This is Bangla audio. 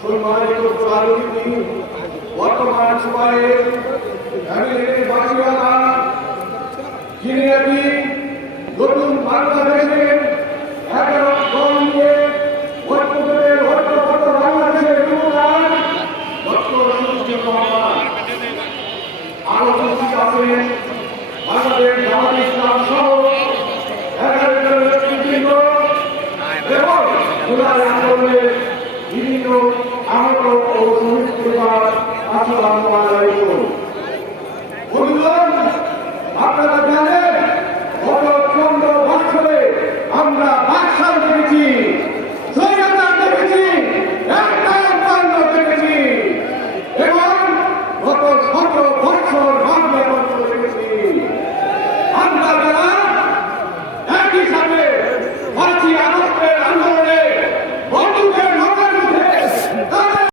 সম্মানিত প্রধানমন্ত্রী বর্তমান সময়ে যিনি নাকি নতুন বাংলাদেশের 11 দল নিয়ে বাংলাদেশের আরো উপস্থিত আছেন বাংলাদেশ জামাত ইসলাম সহ 11 জনের নেতৃবৃন্দ এবং জুলাই আন্দোলনের বিভিন্ন আহত ও শহীদ পরিবার। আসসালামু আলাইকুম।